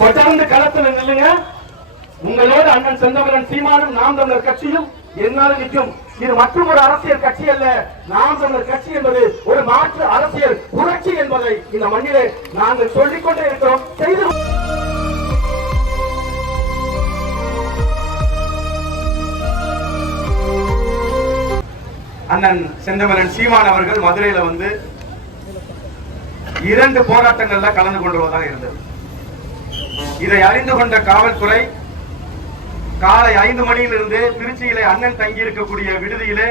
தொடர்ந்து களத்துல நில்லுங்க. உங்களோட அண்ணன் செந்தமரன் சீமானும் நாம் தமிழர் கட்சியும் என்னால் நிற்கும். இது மற்றும் ஒரு அரசியல் கட்சி அல்ல. நாம் தமிழர் கட்சி என்பது ஒரு மாற்று அரசியல் புரட்சி என்பதை இந்த மண்ணிலே நாங்கள் சொல்லிக்கொண்டே இருக்கிறோம். செய்து அண்ணன் செந்தமரன் சீமான் அவர்கள் மதுரையில வந்து இரண்டு போராட்டங்கள்ல கலந்து கொள்வதாக இருந்தது இதை அறிந்து கொண்ட காவல்துறை காலை ஐந்து மணியிலிருந்து திருச்சியிலே அண்ணன் தங்கி இருக்கக்கூடிய விடுதியிலே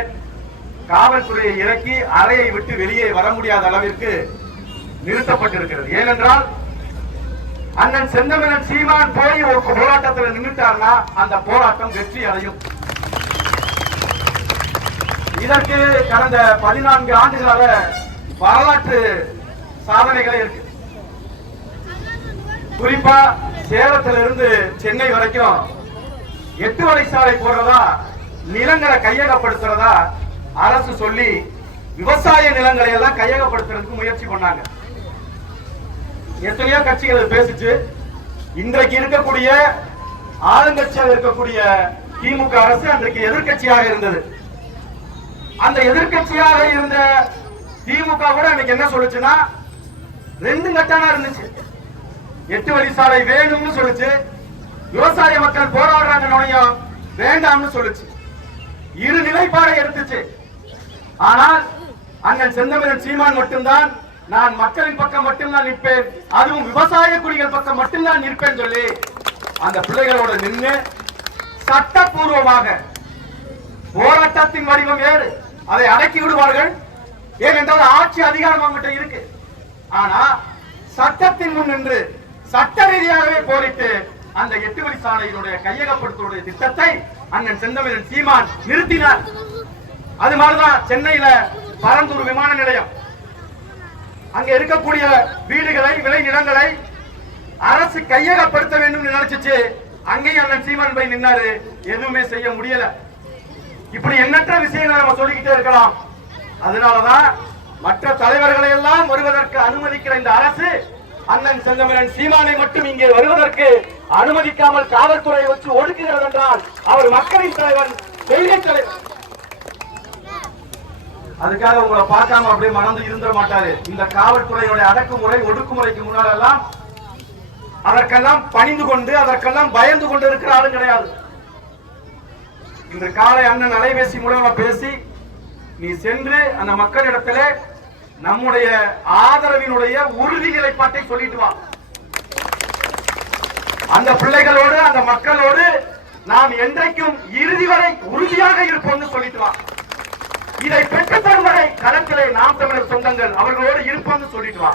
காவல்துறையை இறக்கி அறையை விட்டு வெளியே வர முடியாத அளவிற்கு நிறுத்தப்பட்டிருக்கிறது. ஏனென்றால் அண்ணன் செந்தமிழன் சீமான் போய் ஒரு போராட்டத்தில் நின்றுட்டார்னா அந்த போராட்டம் வெற்றி அடையும். இதற்கு கடந்த பதினான்கு ஆண்டுகளாக வரலாற்று சாதனைகளே இருக்கு. குறிப்பா சேலத்துல இருந்து சென்னை வரைக்கும் எட்டு வழி சாலை போடுறதா நிலங்களை கையகப்படுத்துறதா அரசு சொல்லி விவசாய நிலங்களை எல்லாம் கையகப்படுத்துறதுக்கு முயற்சி பண்ணாங்க. எத்தனையோ கட்சிகள் பேசிச்சு. இன்றைக்கு இருக்கக்கூடிய ஆளுங்கட்சியாக இருக்கக்கூடிய திமுக அரசு அன்றைக்கு எதிர்க்கட்சியாக இருந்தது. அந்த எதிர்க்கட்சியாக இருந்த திமுக கூட இன்னைக்கு என்ன சொல்லுச்சுன்னா ரெண்டு கட்டானா இருந்துச்சு. எட்டு வழி சாலை வேணும்னு சொல்லுச்சு. விவசாய மக்கள் போராடுறாங்க வேண்டாம்னு சொல்லுச்சு. இரு நிலைப்பாடை எடுத்துச்சு. ஆனால் அண்ணன் செந்தமிழன் சீமான் மட்டும்தான் நான் மக்களின் பக்கம் மட்டும்தான் நிற்பேன் அதுவும் விவசாய குடிகள் பக்கம் மட்டும்தான் நிற்பேன் சொல்லி அந்த பிள்ளைகளோட நின்று சட்டப்பூர்வமாக போராட்டத்தின் வடிவம் வேறு. அதை அடக்கி விடுவார்கள். ஏனென்றால் ஆட்சி அதிகாரம் அவங்ககிட்ட இருக்கு. ஆனா சட்டத்தின் முன் நின்று சட்ட ரீதியாகவே போரிட்டு அந்த எட்டு வழி சாலையினுடைய கையகப்படுத்தலுடைய திட்டத்தை அண்ணன் செந்தமிழன் சீமான் நிறுத்தினார். அது மாதிரிதான் சென்னையில பரந்தூர் விமான நிலையம். அங்க இருக்கக்கூடிய வீடுகளை விளை நிலங்களை அரசு கையகப்படுத்த வேண்டும் நினைச்சிச்சு. அங்கேயும் அண்ணன் சீமான் போய் நின்னாரு. எதுவுமே செய்ய முடியல. இப்படி எண்ணற்ற விஷயங்களை நம்ம சொல்லிக்கிட்டே இருக்கலாம். அதனாலதான் மற்ற தலைவர்களை எல்லாம் வருவதற்கு அனுமதிக்கிற இந்த அரசு அண்ணன் செந்தமிழன் சீமானை மட்டும் இங்கே வருவதற்கு அனுமதிக்காமல் காவல்துறையை வச்சு ஒடுக்குகிறது என்றால் அவர் மக்களின் தலைவன் கொள்கை தலைவர் அதுக்காக உங்களை பார்க்காம அப்படியே மறந்து இருந்துட மாட்டாரு. இந்த காவல்துறையோட அடக்குமுறை ஒடுக்குமுறைக்கு முன்னால் எல்லாம் அதற்கெல்லாம் பணிந்து கொண்டு அதற்கெல்லாம் பயந்து கொண்டு இருக்கிற ஆளும் கிடையாது. இன்று காலை அண்ணன் அலைபேசி மூலமா பேசி நீ சென்று அந்த மக்களிடத்திலே நம்முடைய ஆதரவினுடைய உறுதி நிலைப்பாட்டை சொல்லிட்டு வா. அந்த பிள்ளைகளோடு அந்த மக்களோடு நாம் என்றைக்கும் இறுதி வரை உறுதியாக இருப்போம்னு சொல்லிட்டு வா. இதை பெற்றுத்தரும் வரை களத்திலே நாம் தமிழர் சொந்தங்கள் அவர்களோடு இருப்போம்னு சொல்லிட்டு வா.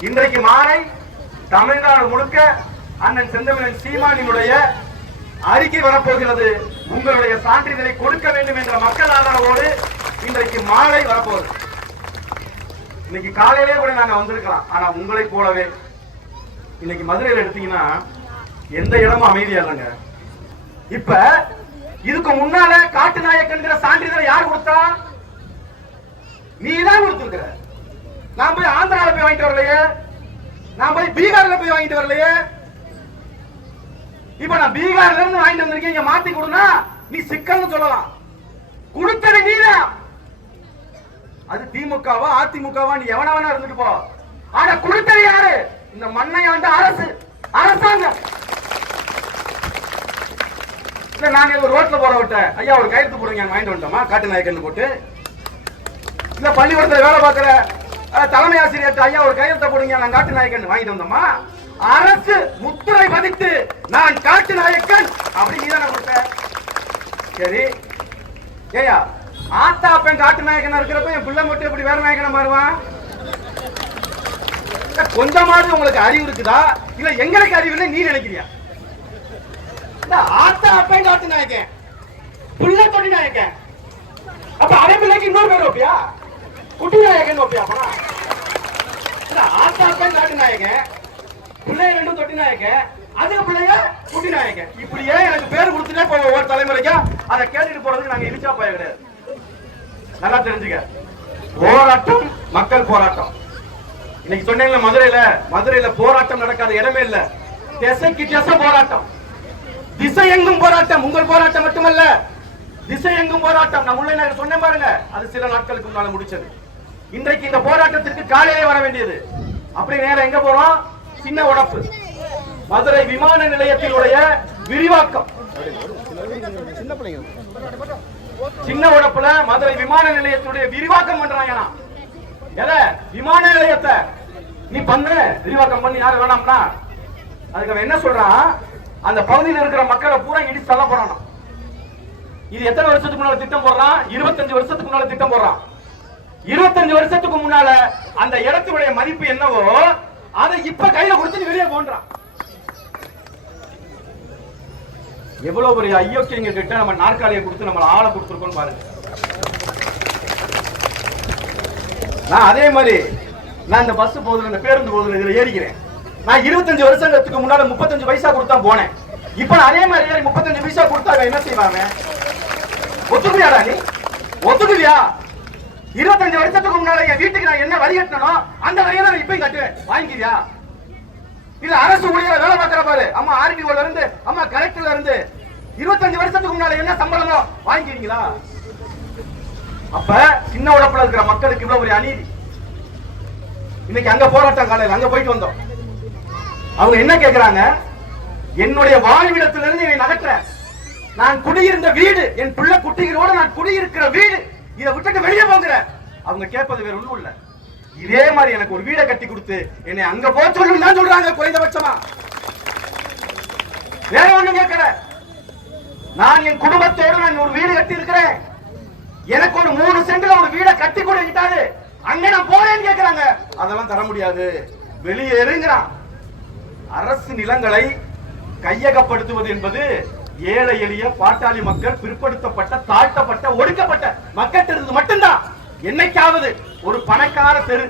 இன்றைக்கு மாலை தமிழ்நாடு முழுக்க அண்ணன் செந்தமிழன் சீமானினுடைய அறிக்கை வரப்போகிறது. உங்களுடைய சான்றிதழை கொடுக்க வேண்டும் என்ற மக்கள் ஆதரவோடு இன்றைக்கு மாலை வரப்போகுது. இன்னைக்கு காலையிலே கூட நாங்க வந்திருக்கலாம். ஆனா உங்களை போலவே இன்னைக்கு மதுரையில் எடுத்தீங்கன்னா எந்த இடமும் அமைதியா இல்லைங்க. இப்ப இதுக்கு முன்னால காட்டு நாயக்கன்கிற சான்றிதழை யார் கொடுத்தா? நீ தான் நான் போய் ஆந்திரால போய் வாங்கிட்டு வரலையே? நான் போய் பீகார்ல போய் வாங்கிட்டு வரலையே? இப்ப நான் பீகார்ல இருந்து வாங்கிட்டு வந்திருக்கேன் இங்க மாத்தி கொடுனா நீ சிக்கல்னு சொல்லலாம். கொடுத்தது நீதான். அது திமுகவா அதிமுகவா நீ எவன வேணா இருந்துட்டு போ. ஆனா கொடுத்தது யாரு? இந்த மண்ணை ஆண்ட அரசு அரசாங்கம். இல்ல நாங்க ஒரு ரோட்ல போற விட்ட. ஐயா ஒரு கையெழுத்து போடுங்க வாங்கிட்டு வந்துட்டோமா? காட்டு நாயக்கன் போட்டு. இல்ல பள்ளிக்கூடத்துல வேலை பார்க்கிற தலைமை ஆசிரியர் ஐயா ஒரு கையெழுத்த போடுங்க நான் காட்டு நாயக்கன் வாங்கிட்டு வந்தோமா? அரசு முத்திரை பதித்து நான் காட்டு நாயக்கன் அப்படி நீ தானே கொடுத்த. சரி. ஏயா ஆத்தா அப்பன் காட்டு நாயகனா இருக்கிறப்ப என் பிள்ளை மட்டும் எப்படி வேற நாயகனா மாறுவான் கொஞ்சமாவது உங்களுக்கு அறிவு இருக்குதா? இல்ல எங்களுக்கு அறிவு இல்லை நீ நினைக்கிறியா? ஆத்தா அப்பன் காட்டு நாயக்கன் புள்ள தொட்டி நாயக்கன் அப்ப அரை பிள்ளைக்கு இன்னொரு பேர் வைப்பியா? குட்டி நாயகன் வைப்பியா அப்பனா? ஆத்தா அப்பன் காட்டு நாயகன். பிள்ளைய ரெண்டும் தொட்டி நாயக்கன் அது பிள்ளைய குட்டி நாயக்கன் இப்படியே எனக்கு பேர் கொடுத்துட்டே போவோம் ஒரு தலைமுறைக்கா அதை கேட்டுட்டு போறதுக்கு நாங்க இனிச்சா போய கிடையாது. நல்லா தெரிஞ்சுக்க. போராட்டம் மக்கள் போராட்டம். இன்னைக்கு சொன்னீங்களா மதுரையில மதுரையில போராட்டம் நடக்காத இடமே இல்ல. திசைக்கு திசை போராட்டம். திசை எங்கும் போராட்டம் உங்கள் போராட்டம் மட்டுமல்ல. திசை எங்கும் போராட்டம். நான் உள்ள சொன்னேன் பாருங்க. அது சில நாட்களுக்கு முன்னால முடிச்சது. இன்றைக்கு இந்த போராட்டத்திற்கு காலையிலே வர வேண்டியது. அப்படி நேரம் எங்க போறோம்? சின்ன உடப்பு. மதுரை விமான நிலையத்தினுடைய விரிவாக்கம். சின்ன உடப்புல மதுரை விமான நிலையத்துடைய விரிவாக்கம் பண்றாங்க எதை? விமான நிலையத்தை. நீ பண்ணு விரிவாக்கம் பண்ணி யாரு வேணாம்னா. அதுக்கு அவன் என்ன சொல்றான் அந்த பகுதியில் இருக்கிற மக்களை பூரா இடிச்சு தள்ள போறான் இது எத்தனை வருஷத்துக்கு முன்னால திட்டம் போடுறான்? இருபத்தஞ்சு வருஷத்துக்கு முன்னால திட்டம் போடுறான். இருபத்தஞ்சு வருஷத்துக்கு முன்னால அந்த இடத்துடைய மதிப்பு என்னவோ அதை இப்ப கையில கொடுத்து வெளியே போன்றான். எவ்வளவு பெரிய ஐயோக்கியங்க கிட்ட நம்ம நாற்காலியை கொடுத்து நம்ம ஆளை கொடுத்துருக்கோம் பாருங்க. நான் அதே மாதிரி நான் இந்த பஸ் போகுதுல இந்த பேருந்து போகுதுல இதுல ஏறிக்கிறேன். நான் இருபத்தஞ்சு வருஷத்துக்கு முன்னால முப்பத்தஞ்சு பைசா கொடுத்தா போனேன். இப்ப நான் அதே மாதிரி ஏறி முப்பத்தஞ்சு பைசா கொடுத்தா என்ன செய்வாங்க ஒத்துக்குவியாடா நீ? ஒத்துக்குவியா இருபத்தஞ்சு வருஷத்துக்கு முன்னால என் வீட்டுக்கு நான் என்ன வரி கட்டணும் அந்த வரியை நான் இப்பயும் கட்டுவேன். வாங்கிக்கிறியா? இல்ல அரசு ஊழியர் வேலை பார்க்கிற பாரு. அம்மா ஆர்மிஓல இருந்து அம்மா கலெக்டர்ல இருந்து இருபத்தஞ்சு வருஷத்துக்கு முன்னால என்ன சம்பளமோ வாங்கிக்கிறீங்களா? அப்ப சின்ன உடப்புல இருக்கிற மக்களுக்கு இவ்வளவு ஒரு அநீதி. இன்னைக்கு அங்க போராட்டம் காலையில் அங்க போயிட்டு வந்தோம். அவங்க என்ன கேக்குறாங்க? என்னுடைய வாழ்விடத்திலிருந்து என்னை நகற்ற. நான் குடியிருந்த வீடு என் பிள்ளை குட்டிகளோட நான் குடியிருக்கிற வீடு இதை விட்டுட்டு வெளியே போங்கிற. அவங்க கேட்பது வேற ஒண்ணும் இல்ல. இதே மாதிரி எனக்கு ஒரு வீடை கட்டி கொடுத்து என்னை அங்க போக சொல்லணும் தான் சொல்றாங்க குறைந்தபட்சமா. வேற ஒண்ணும் கேட்கல. நான் என் குடும்பத்தோடு நான் ஒரு வீடு கட்டி இருக்கிறேன். எனக்கு ஒரு மூணு சென்ட்ல ஒரு வீடை கட்டி கொடுக்கிட்டாரு அங்க நான் போறேன்னு கேக்குறாங்க. அதெல்லாம் தர முடியாது. வெளியேறுங்கிறான் அரசு நிலங்களை கையகப்படுத்துவது என்பது ஏழை எளிய பாட்டாளி மக்கள் பிற்படுத்தப்பட்ட தாழ்த்தப்பட்ட ஒடுக்கப்பட்ட மக்கள் இருந்து மட்டும்தான். என்னைக்காவது ஒரு பணக்கார தெரு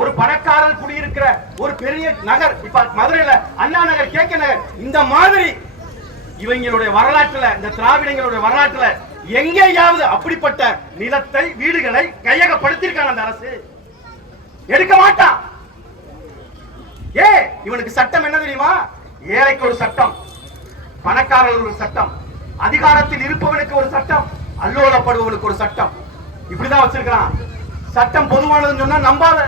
ஒரு பணக்காரர் குடியிருக்கிற ஒரு பெரிய நகர் இப்ப மதுரையில அண்ணா நகர் கே கே நகர் இந்த மாதிரி இவங்களுடைய வரலாற்றுல இந்த திராவிடங்களுடைய வரலாற்றுல எங்கேயாவது அப்படிப்பட்ட நிலத்தை வீடுகளை கையகப்படுத்திருக்காங்க அந்த அரசு. எடுக்க மாட்டான் ஏ இவனுக்கு சட்டம் என்ன தெரியுமா? ஏழைக்கு ஒரு சட்டம் பணக்காரர்கள் ஒரு சட்டம் அதிகாரத்தில் இருப்பவனுக்கு ஒரு சட்டம் அல்லோலப்படுபவனுக்கு ஒரு சட்டம். இப்படிதான் வச்சிருக்கிறான். சட்டம் பொதுவானதுன்னு சொன்னா நம்பாத.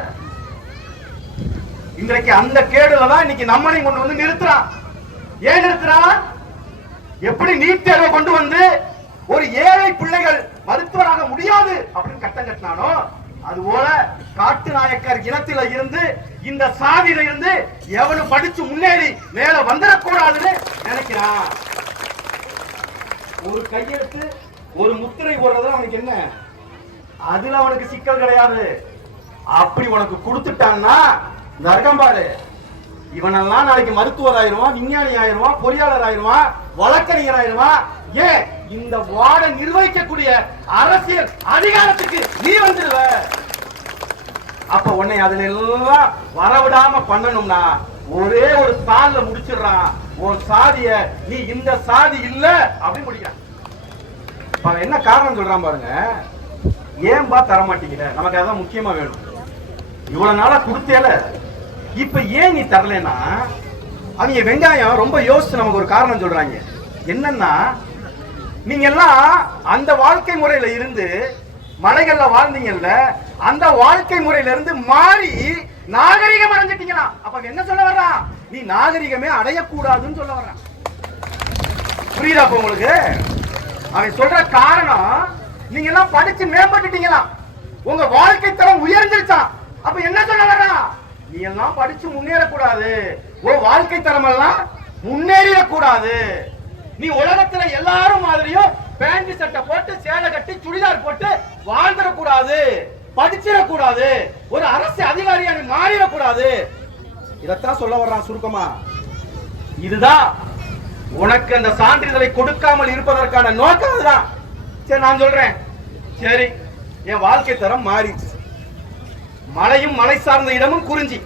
இன்றைக்கு அந்த கேடுல தான் இன்னைக்கு நம்மனை கொண்டு வந்து நிறுத்துறான் ஏன் நிறுத்துறான் எப்படி நீட் தேர்வை கொண்டு வந்து ஒரு ஏழை பிள்ளைகள் மருத்துவராக முடியாது அப்படின்னு கட்டம் கட்டினானோ அதுபோல காட்டு நாயக்கர் இனத்தில இருந்து இந்த சாதியில இருந்து எவனு படிச்சு முன்னேறி மேல வந்துடக்கூடாதுன்னு நினைக்கிறான். ஒரு கையெழுத்து ஒரு முத்திரை போடுறது அவனுக்கு என்ன? அதுல உனக்கு சிக்கல் கிடையாது. அப்படி உனக்கு கொடுத்துட்டான்னா நரகம் பாரு. இவனெல்லாம் நாளைக்கு மருத்துவர் ஆயிருவான் விஞ்ஞானி ஆயிருவான் பொறியாளர் ஆயிருவான் வழக்கறிஞர் ஆயிருவான். ஏன்? இந்த வார்டை நிர்வகிக்கக்கூடிய அரசியல் அதிகாரத்துக்கு நீ வந்துடுவ. அப்ப உன்னை அதுல எல்லாம் வரவிடாம பண்ணணும்னா ஒரே ஒரு சால்ல முடிச்சிடுறான். ஒரு சாதிய நீ இந்த சாதி இல்ல அப்படின்னு முடிக்கிறான். என்ன காரணம் சொல்றான் பாருங்க. ஏன்பா தர மாட்டேங்கிற நமக்கு அதான் முக்கியமா வேணும். இவ்வளவு நாளா கொடுத்தேல. இப்ப ஏன் நீ தரலன்னா அவங்க வெங்காயம் ரொம்ப யோசிச்சு நமக்கு ஒரு காரணம் சொல்றாங்க. என்னன்னா நீங்க எல்லாம் அந்த வாழ்க்கை முறையில இருந்து மலைகள்ல வாழ்ந்தீங்கல்ல அந்த வாழ்க்கை முறையில இருந்து மாறி நாகரிகம் அடைஞ்சிட்டீங்களா? அப்ப என்ன சொல்ல வர்றான் நீ நாகரிகமே அடையக்கூடாதுன்னு சொல்ல வர்றான் புரியுதா அப்ப உங்களுக்கு? அவன் சொல்ற காரணம் நீங்க எல்லாம் படிச்சு மேம்பட்டுட்டீங்களா? உங்க வாழ்க்கை தரம் உயர்ந்துருச்சான் அப்ப என்ன சொல்ல வரா நீ எல்லாம் படிச்சு முன்னேறக்கூடாது. உன் வாழ்க்கை தரம் எல்லாம் முன்னேறிடக்கூடாது. நீ உலகத்துல எல்லாரும் மாதிரியும் பேண்ட் சட்டை போட்டு சேலை கட்டி சுடிதார் போட்டு வாழ்ந்துடக்கூடாது. படிச்சிடக்கூடாது. ஒரு அரசு அதிகாரியா நீ மாறிடக்கூடாது. இதத்தான் சொல்ல வர்றான் சுருக்கமா? இதுதான் உனக்கு அந்த சான்றிதழை கொடுக்காமல் இருப்பதற்கான நோக்கம் அதுதான். சரி நான் சொல்றேன். சரி என் வாழ்க்கை தரம் மாறிடுச்சு. மலையும் மலை சார்ந்த இடமும் குறிஞ்சி.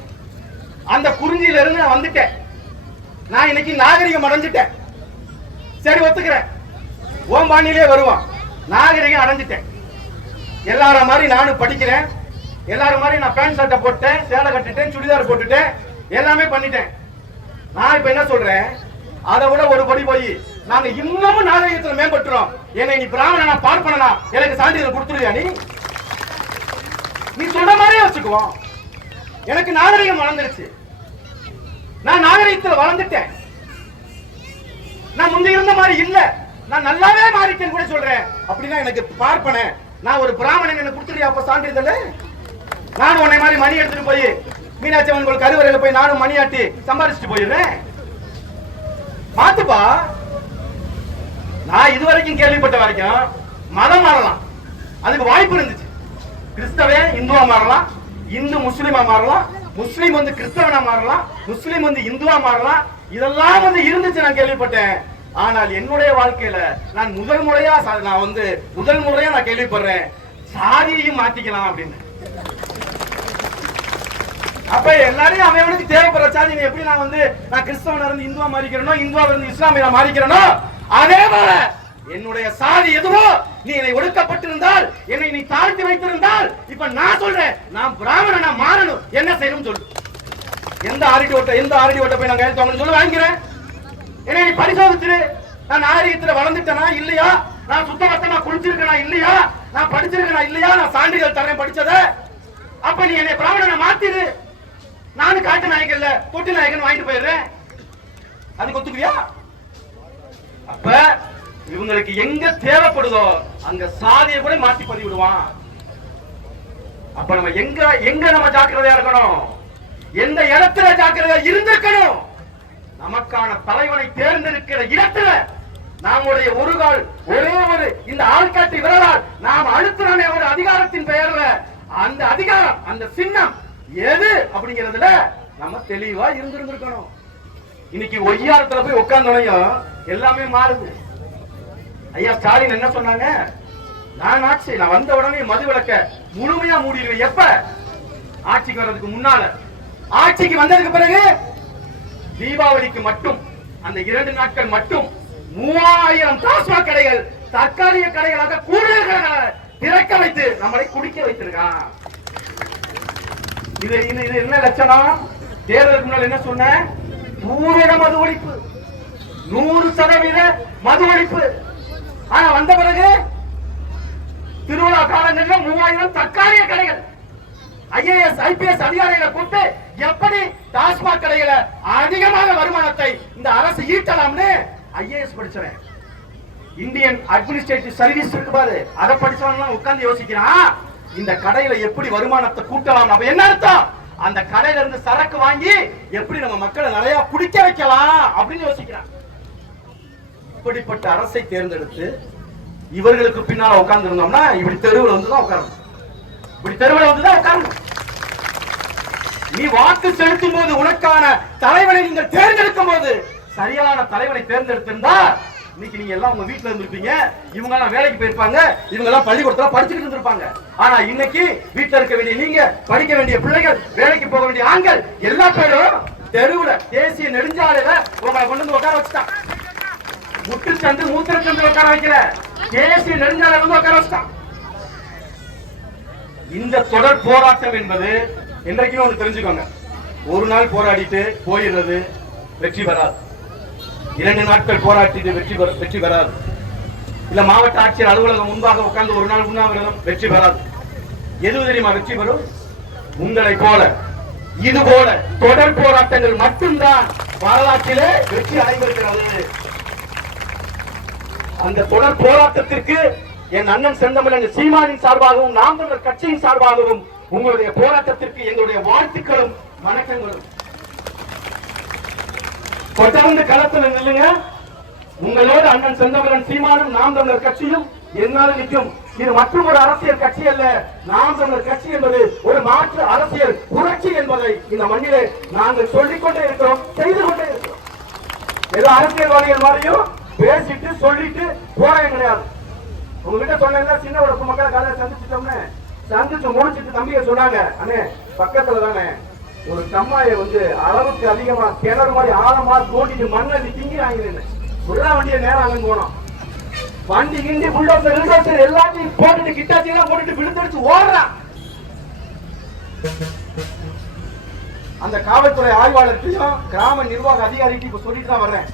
அந்த குறிஞ்சியில இருந்து நான் வந்துட்டேன். நான் இன்னைக்கு நாகரிகம் அடைஞ்சிட்டேன். சரி ஒத்துக்கிறேன். ஓம் பாணியிலே வருவான். நாகரிகம் அடைஞ்சிட்டேன். எல்லார மாதிரி நானும் படிக்கிறேன். எல்லாரும் மாதிரி நான் பேண்ட் ஷர்ட்டை போட்டேன் சேலை கட்டிட்டேன் சுடிதார் போட்டுட்டேன் எல்லாமே பண்ணிட்டேன். நான் இப்ப என்ன சொல்றேன்? அதை விட ஒரு படி போய் நாங்க இன்னமும் நாகரிகத்துல மேம்பட்டுறோம். என்னை நீ பிராமணனா பார்ப்பனா எனக்கு சான்றிதழ் கொடுத்துருவியா நீ? நீ சொல்ற மாதிரியே வச்சுக்குவோம் எனக்கு நாகரிகம் வளர்ந்துருச்சு. நான் நாகரிகத்துல வளர்ந்துட்டேன். நான் முந்தைய இருந்த மாதிரி இல்ல. நான் நல்லாவே மாறிட்டேன் கூட சொல்றேன். அப்படின்னா எனக்கு பார்ப்பன நான் ஒரு பிராமணன் எனக்கு கொடுத்துருவியா அப்ப சான்றிதழ்? நானும் உன்னை மாதிரி மணி எடுத்துட்டு போய் மீனாட்சி அவன் கோயில் கருவறையில போய் நானும் மணியாட்டி ஆட்டி சம்பாதிச்சுட்டு போயிடுறேன். மாத்துப்பா. நான் இதுவரைக்கும் கேள்விப்பட்ட வரைக்கும் மதம் மாறலாம். அதுக்கு வாய்ப்பு இருந்துச்சு. கிறிஸ்தவ இந்துவா மாறலாம். இந்து முஸ்லீமா மாறலாம். முஸ்லீம் வந்து கிறிஸ்தவனா மாறலாம். முஸ்லீம் வந்து இந்துவா மாறலாம். இதெல்லாம் வந்து இருந்துச்சு நான் கேள்விப்பட்டேன். ஆனால் என்னுடைய வாழ்க்கையில நான் முதல் முறையா சா- நான் வந்து முதல் முறையா நான் கேள்விப்படுறேன். சாதியையும் மாத்திக்கலாம் அப்படின்னு. அப்ப எல்லாரையும் அவனுக்கு தேவைப்படுற சாதி எப்படி நான் வந்து நான் கிறிஸ்தவனா இருந்து இந்துவா மாறிக்கிறேனோ இந்துவா இருந்து இஸ்லாமியா மாறிக்கிறனோ அதே போல என்னுடைய சாதி எதுவோ நீ என்னை ஒடுக்கப்பட்டிருந்தால் என்னை நீ தாழ்த்தி வைத்திருந்தால் இப்ப நான் சொல்றேன் நான் பிராமணனா மாறணும். என்ன செய்யணும் சொல்லு. எந்த ஆரடி ஓட்ட எந்த ஆரடி ஓட்ட போய் நான் கையெழுத்து சொல்லி வாங்கிக்கிறேன். என்னை நீ பரிசோதிச்சிரு. நான் ஆரியத்துல வளர்ந்துட்டேனா இல்லையா? நான் சுத்தபத்தமா குளிச்சிருக்கேனா இல்லையா? நான் படிச்சிருக்கேனா இல்லையா? நான் சான்றிதழ் தரேன் படிச்சத. அப்ப நீ என்னை பிராமணனை மாத்திரு. நானும் காட்டு நாயகன்ல தொட்டி நாயகன் வாங்கிட்டு போயிடுறேன். அதுக்கு ஒத்துக்குவியா? அப்ப இவங்களுக்கு எங்க தேவைப்படுதோ அங்க சாதியை கூட மாத்தி பதிவிடுவான் அப்ப நம்ம எங்க எங்க நம்ம ஜாக்கிரதையா இருக்கணும்? எந்த இடத்துல ஜாக்கிரதையா இருந்திருக்கணும்? நமக்கான தலைவனை தேர்ந்தெடுக்கிற இடத்துல நம்முடைய ஒரு கால் ஒரே ஒரு இந்த ஆள்காட்டி விரலால் நாம் அழுத்துறமே ஒரு அதிகாரத்தின் பெயர்ல. அந்த அதிகாரம் அந்த சின்னம் எது அப்படிங்கறதுல நம்ம தெளிவா இருந்திருந்திருக்கணும். இன்னைக்கு ஒய்யாரத்துல போய் உட்கார்ந்தோனையும் எல்லாமே மாறுது. ஐயா ஸ்டாலின் என்ன சொன்னாங்க? நான் ஆட்சி நான் வந்த உடனே மது விளக்க முழுமையா மூடிடுவேன் எப்ப? ஆட்சிக்கு வர்றதுக்கு முன்னால. ஆட்சிக்கு வந்ததுக்கு பிறகு தீபாவளிக்கு மட்டும் அந்த இரண்டு நாட்கள் மட்டும் மூவாயிரம் டாஸ்மாக் கடைகள் தற்காலிக கடைகளாக கூடுதல் திறக்க வைத்து நம்மளை குடிக்க வைத்திருக்கான் இது இது இது என்ன லட்சணம்? தேர்தலுக்கு முன்னால் என்ன சொன்னேன் பூரண மது ஒழிப்பு. நூறு சதவீத மது ஒழிப்பு. ஆனா வந்த பிறகு திருவிழா காலங்களில் மூவாயிரம் தற்காலிக கடைகள். ஐஏஎஸ் ஐபிஎஸ் அதிகாரிகளை கூட்டு எப்படி டாஸ்மாக் கடைகளை அதிகமாக வருமானத்தை இந்த அரசு ஈட்டலாம்னு ஐஏஎஸ் படிச்சவன். இந்தியன் அட்மினிஸ்ட்ரேட்டிவ் சர்வீஸ் இருக்கு பாரு. அதை படிச்சவன் உட்கார்ந்து யோசிக்கிறான் இந்த கடையில எப்படி வருமானத்தை கூட்டலாம்? அப்ப என்ன அர்த்தம்? அந்த கடையில இருந்து சரக்கு வாங்கி எப்படி நம்ம மக்களை நிறைய குடிக்க வைக்கலாம் அப்படின்னு யோசிக்கிறான். இப்படிப்பட்ட அரசை தேர்ந்தெடுத்து இவர்களுக்கு பின்னால உட்கார்ந்து இருந்தோம்னா இப்படி தெருவில் வந்துதான் உட்காரணும். இப்படி தெருவில் வந்துதான் உட்காரணும். நீ வாக்கு செலுத்தும் போது உனக்கான தலைவனை நீங்கள் தேர்ந்தெடுக்கும் போது சரியான தலைவனை தேர்ந்தெடுத்திருந்தா இன்னைக்கு நீங்க எல்லாம் உங்க வீட்டுல இருந்திருப்பீங்க. இவங்க எல்லாம் வேலைக்கு போயிருப்பாங்க. இவங்க எல்லாம் பள்ளிக்கூடத்துல படிச்சுட்டு இருந்திருப்பாங்க. ஆனா இன்னைக்கு வீட்டுல இருக்க வேண்டிய நீங்க படிக்க வேண்டிய பிள்ளைகள் வேலைக்கு போக வேண்டிய ஆண்கள் எல்லா பேரும் தெருவுல தேசிய நெடுஞ்சாலையில உங்களை கொண்டு வந்து உட்கார வச்சுட்டான் முட்டுச்சந்து மூத்திரச்சந்து உட்கார வைக்கல தேசிய நெடுஞ்சாலை வந்து உட்கார வச்சுட்டான் இந்த தொடர் போராட்டம் என்பது என்றைக்குமே ஒன்று தெரிஞ்சுக்கோங்க. ஒரு நாள் போராடிட்டு போயிடுறது வெற்றி பெறாது. இரண்டு நாட்கள் போராட்டிட்டு வெற்றி பெற வெற்றி பெறாது. இல்ல மாவட்ட ஆட்சியர் அலுவலகம் முன்பாக உட்கார்ந்து ஒரு நாள் உண்ணாவிரதம் வெற்றி பெறாது. எது தெரியுமா வெற்றி பெறும்? உங்களை போல. இது போல. தொடர் போராட்டங்கள் மட்டும்தான் வரலாற்றிலே வெற்றி அடைந்திருக்கிறது. அந்த தொடர் போராட்டத்திற்கு என் அண்ணன் செந்தமிழன் சீமானின் சார்பாகவும் நாம் தமிழர் கட்சியின் சார்பாகவும் உங்களுடைய போராட்டத்திற்கு எங்களுடைய வாழ்த்துக்களும் வணக்கங்களும். தொடர்ந்து களத்துல நில்லுங்க. உங்களோடு அண்ணன் செந்தமிழன் சீமானும் நாம் தமிழர் கட்சியும் என்னால் நிற்கும். இது மற்றும் ஒரு அரசியல் கட்சி அல்ல. நாம் தமிழர் கட்சி என்பது ஒரு மாற்று அரசியல் புரட்சி என்பதை இந்த மண்ணிலே நாங்கள் சொல்லிக்கொண்டே இருக்கிறோம் செய்து கொண்டே இருக்கிறோம். ஏதோ அரசியல்வாதிகள் மாதிரியும் பேசிட்டு சொல்லிட்டு போறேன் கிடையாது. உங்ககிட்ட சொன்னீங்கன்னா சின்ன உடப்பு மக்களை காலையில சந்திச்சிட்டோம்னு. சந்திச்சு முடிச்சிட்டு தம்பிய சொன்னாங்க அண்ணே பக்கத்துல தானே. ஒரு கம்மாயை வந்து அளவுக்கு அதிகமா கிணறு மாதிரி ஆழமா தோண்டிட்டு திங்கி திங்கிறாங்க உள்ள வண்டிய நேரம் அங்க போனோம். வண்டி கிண்டி புல்லோசர் ரிசோர்சர் எல்லாத்தையும் போட்டுட்டு கிட்டாச்சியெல்லாம் போட்டுட்டு விழுந்தடிச்சு ஓடுறான். அந்த காவல்துறை ஆய்வாளர்கிட்டையும் கிராம நிர்வாக அதிகாரிக்கு இப்ப சொல்லிட்டு தான் வர்றேன்.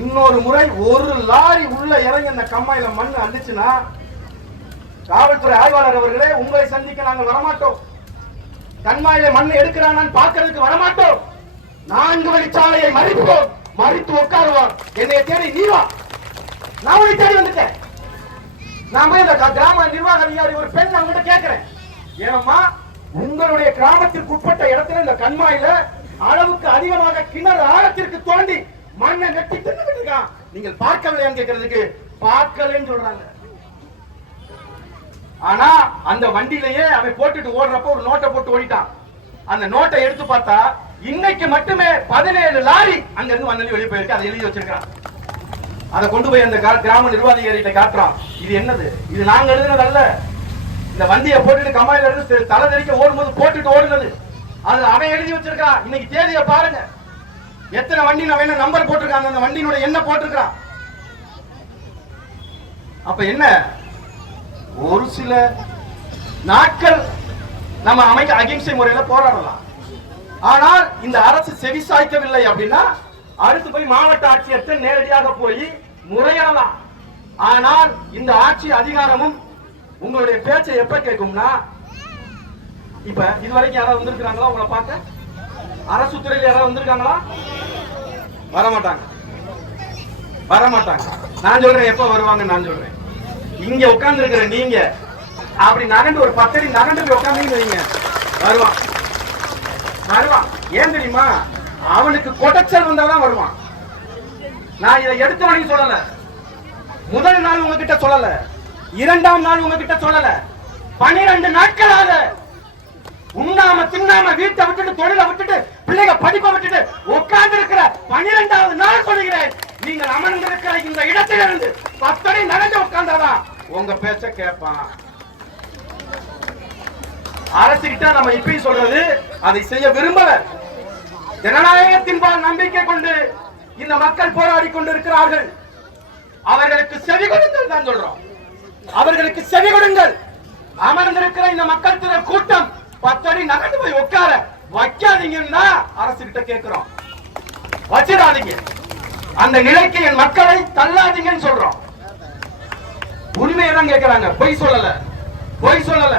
இன்னொரு முறை ஒரு லாரி உள்ள இறங்கி அந்த கம்மாயில மண் அள்ளிச்சுன்னா காவல்துறை ஆய்வாளர் அவர்களே உங்களை சந்திக்க நாங்கள் வரமாட்டோம். கண்மாயில மண் எடுக்கிறானான்னு பார்க்கறதுக்கு வரமாட்டோம். நான்கு வழிச்சாலையை மறிப்போம். மறித்து உட்காருவோம். என்னை தேடி நீவா? நான் உன்னை தேடி வந்துட்டேன். நான் போய் இந்த கிராம நிர்வாக அதிகாரி ஒரு பெண் அவங்ககிட்ட கேட்கிறேன். ஏனம்மா உங்களுடைய கிராமத்திற்கு உட்பட்ட இடத்துல இந்த கண்மாயில அளவுக்கு அதிகமாக கிணறு ஆழத்திற்கு தோண்டி மண்ணை நெட்டி தின்னுட்டு இருக்கான் நீங்கள் பார்க்கவில்லையான்னு கேட்கறதுக்கு பார்க்கலன்னு சொல்றாங்க. ஆனா அந்த வண்டியிலேயே அவன் போட்டுட்டு ஓடுறப்ப ஒரு நோட்டை போட்டு ஓடிட்டான். அந்த நோட்டை எடுத்து பார்த்தா இன்னைக்கு மட்டுமே பதினேழு லாரி அங்க இருந்து வந்தலி வெளியே போயிருக்கு. அதை எழுதி வச்சிருக்கான் அதை கொண்டு போய் அந்த கிராம நிர்வாகிகிட்ட காட்டுறான். இது என்னது? இது நாங்க எழுதுனது அல்ல இந்த வண்டியை போட்டுட்டு கம்மாயில இருந்து தலை தெரிக்க ஓடும்போது போட்டுட்டு ஓடுனது அது அவன் எழுதி வச்சிருக்கான் இன்னைக்கு தேதியை பாருங்க. எத்தனை வண்டி நான் வேணும் நம்பர் போட்டிருக்காங்க. அந்த வண்டியினுடைய என்ன போட்டிருக்கிறான். அப்ப என்ன? ஒரு சில நாட்கள் நம்ம அமைக்க அகிம்சை முறையில போராடலாம். ஆனால் இந்த அரசு செவிசாய்க்கவில்லை அப்படின்னா அடுத்து போய் மாவட்ட ஆட்சியர்கிட்ட நேரடியாக போய் முறையிடலாம். ஆனால் இந்த ஆட்சி அதிகாரமும் உங்களுடைய பேச்சை எப்ப கேட்கும்னா இப்ப இதுவரைக்கும் யாராவது வந்திருக்கிறாங்களா? உங்களை பார்க்க? அரசு துறையில் யாராவது வந்திருக்காங்களா? வரமாட்டாங்க. வரமாட்டாங்க. நான் சொல்றேன் எப்ப வருவாங்க நான் சொல்றேன். இங்க உட்கார்ந்து இருக்கிற நீங்க அப்படி நகண்டு ஒரு பத்தடி நகண்டு போய் உட்கார்ந்து வைங்க வருவான். வருவான். ஏன் தெரியுமா? அவனுக்கு கொடைச்சல் வந்தாதான் வருவான். நான் இதை எடுத்த உடனே சொல்லல. முதல் நாள் உங்ககிட்ட சொல்லல. இரண்டாம் நாள் உங்ககிட்ட சொல்லல. பனிரெண்டு நாட்களாக உண்ணாம தின்னாம வீட்டை விட்டுட்டு தொழிலை விட்டுட்டு பிள்ளைங்க படிப்பை விட்டுட்டு உட்கார்ந்து இருக்கிற பனிரெண்டாவது நாள் சொல்லுகிறேன். நீங்கள் அமர்ந்திருக்கிற இந்த இடத்திலிருந்து பத்தடி நடந்து உட்கார்ந்தாதான் உங்க பேச்ச கேட்பான். அரசுகிட்ட நம்ம இப்பயும் சொல்றது அதை செய்ய விரும்பல. ஜனநாயகத்தின் பால் நம்பிக்கை கொண்டு இந்த மக்கள் போராடி கொண்டிருக்கிறார்கள். அவர்களுக்கு செவி கொடுங்கள் தான் சொல்றோம். அவர்களுக்கு செவி கொடுங்கள். அமர்ந்திருக்கிற இந்த மக்கள் திற கூட்டம் பத்தடி நகர்ந்து போய் உட்கார வைக்காதீங்கன்னா அரசு கிட்ட கேட்கிறோம் வச்சிடாதீங்க. அந்த நிலைக்கு என் மக்களை தள்ளாதீங்கன்னு சொல்றோம். உண்மையை தான் கேட்கிறாங்க பொய் சொல்லல. பொய் சொல்லல.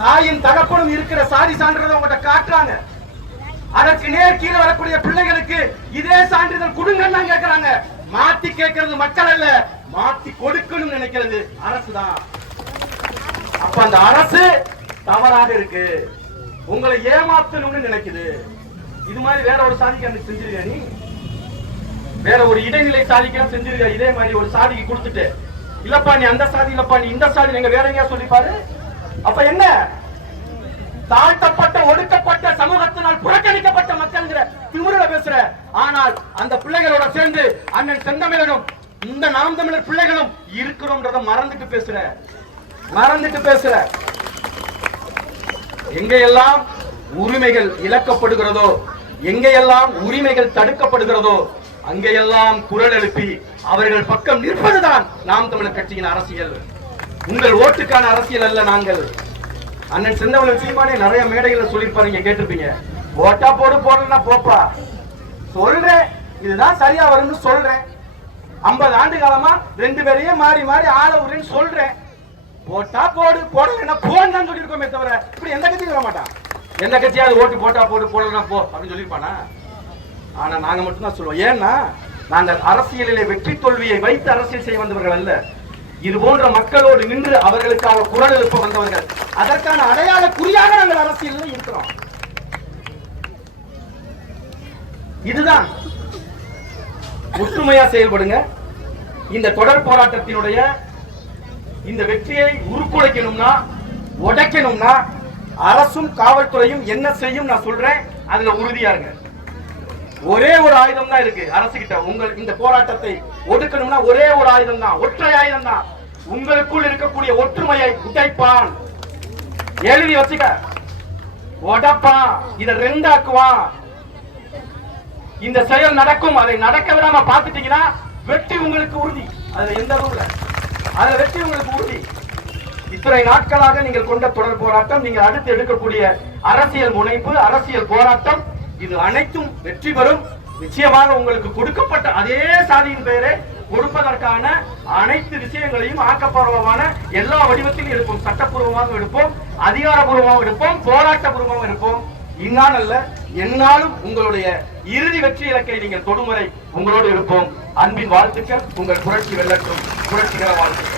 தாயின் தகப்பனும் இருக்கிற சாதி சான்றிதழ் உங்கள்கிட்ட காட்டுறாங்க. அதற்கு நேர் கீழே வரக்கூடிய பிள்ளைகளுக்கு இதே சான்றிதழ் கொடுங்கன்னு கேட்கிறாங்க கேட்கறாங்க மாத்தி கேட்கறது மக்கள் அல்ல மாத்தி கொடுக்கணும் நினைக்கிறது அரசு தான். அப்ப அந்த அரசு தவறாக இருக்கு. உங்களை ஏமாத்தணும்னு நினைக்குது. இது மாதிரி வேற ஒரு சாதிக்கு அந்த செஞ்சிருக்க நீ? வேற ஒரு இடைநிலை சாதிக்கு செஞ்சிருக்க இதே மாதிரி ஒரு சாதிக்கு கொடுத்துட்டு. இல்லப்பா நீ அந்த சாதி இல்லப்பா நீ இந்த சாதி நீங்க வேற எங்கேயா சொல்லிப்பாரு? அப்ப என்ன? தாழ்த்தப்பட்ட ஒடுக்கப்பட்ட சமூகத்தினால் புறக்கணிக்கப்பட்ட மக்கள்ங்கிற திமிருல பேசுற. ஆனால் அந்த பிள்ளைகளோட சேர்ந்து அண்ணன் செந்தமிழனும் இந்த நாம் தமிழர் பிள்ளைகளும் இருக்கிறோம்ன்றத மறந்துட்டு பேசுற. மறந்துட்டு பேசுற. எங்கெல்லாம் உரிமைகள் இழக்கப்படுகிறதோ எங்கெல்லாம் உரிமைகள் தடுக்கப்படுகிறதோ அங்கெல்லாம் குரல் எழுப்பி அவர்கள் பக்கம் நிற்பதுதான் நாம் தமிழர் கட்சியின் அரசியல். உங்கள் ஓட்டுக்கான அரசியல் அல்ல நாங்கள். அண்ணன் சின்னவள சீமானே நிறைய மேடைகள் சொல்லியிருப்பாரு நீங்க கேட்டிருப்பீங்க. ஓட்டா போடு போடலன்னா போப்பா. சொல்றேன் இதுதான் சரியா வரும்னு சொல்றேன். 50 ஆண்டு காலமா ரெண்டு பேரையும் மாறி மாறி ஆள விடுறேன்னு சொல்றேன். போட்டா போடு போடலைன்னா போன்னு தான் சொல்லியிருக்கோமே தவிர இப்படி எந்த கட்சியும் சொல்ல மாட்டான் எந்த கட்சியாவது ஓட்டு போட்டா போடு போடலன்னா போ அப்படின்னு சொல்லியிருப்பானா? ஆனா நாங்க மட்டும்தான் சொல்லுவோம். ஏன்னா நாங்கள் அரசியலிலே வெற்றி தோல்வியை வைத்து அரசியல் செய்ய வந்தவர்கள் அல்ல. இது போன்ற மக்களோடு நின்று அவர்களுக்காக குரல் எழுப்ப வந்தவர்கள். அதற்கான அடையாள குறியாக நாங்கள் அரசியலில் இருக்கிறோம். இதுதான். ஒற்றுமையா செயல்படுங்க. இந்த தொடர் போராட்டத்தினுடைய இந்த வெற்றியை உருக்குலைக்கணும்னா உடைக்கணும்னா அரசும் காவல்துறையும் என்ன செய்யும் நான் சொல்றேன். அதுல உறுதியா இருங்க. ஒரே ஒரு ஆயுதம் தான் இருக்கு அரசு கிட்ட உங்கள் இந்த போராட்டத்தை ஒடுக்கணும்னா ஒரே ஒரு ஆயுதம் தான். ஒற்றை ஆயுதம் தான். உங்களுக்குள் இருக்கக்கூடிய ஒற்றுமையை உடைப்பான். எழுதி வச்சுக்க. உடைப்பான். இத ரெண்டாக்குவான். இந்த செயல் நடக்கும். அதை நடக்க விடாம பாத்துட்டீங்கன்னா வெற்றி உங்களுக்கு உறுதி. அதுல எந்த ரூல அதை வெற்றி உங்களுக்கு உறுதி இத்தனை நாட்களாக நீங்கள் கொண்ட தொடர் போராட்டம் நீங்கள் அடுத்து எடுக்கக்கூடிய அரசியல் முனைப்பு அரசியல் போராட்டம் இது அனைத்தும் வெற்றி பெறும். நிச்சயமாக உங்களுக்கு கொடுக்கப்பட்ட அதே சாதியின் பெயரே கொடுப்பதற்கான அனைத்து விஷயங்களையும் ஆக்கப்பூர்வமான எல்லா வடிவத்திலும் எடுப்போம். சட்டப்பூர்வமாகவும் எடுப்போம் அதிகாரப்பூர்வமாகவும் எடுப்போம் போராட்டப்பூர்வமாக இருப்போம் இந்நாள் அல்ல என்னாலும் உங்களுடைய இறுதி வெற்றி இலக்கை நீங்கள் தொடுமுறை உங்களோடு இருப்போம். அன்பின் வாழ்த்துக்கள். உங்கள் புரட்சி வெல்லட்டும். புரட்சிகர வாழ்த்துக்கள்.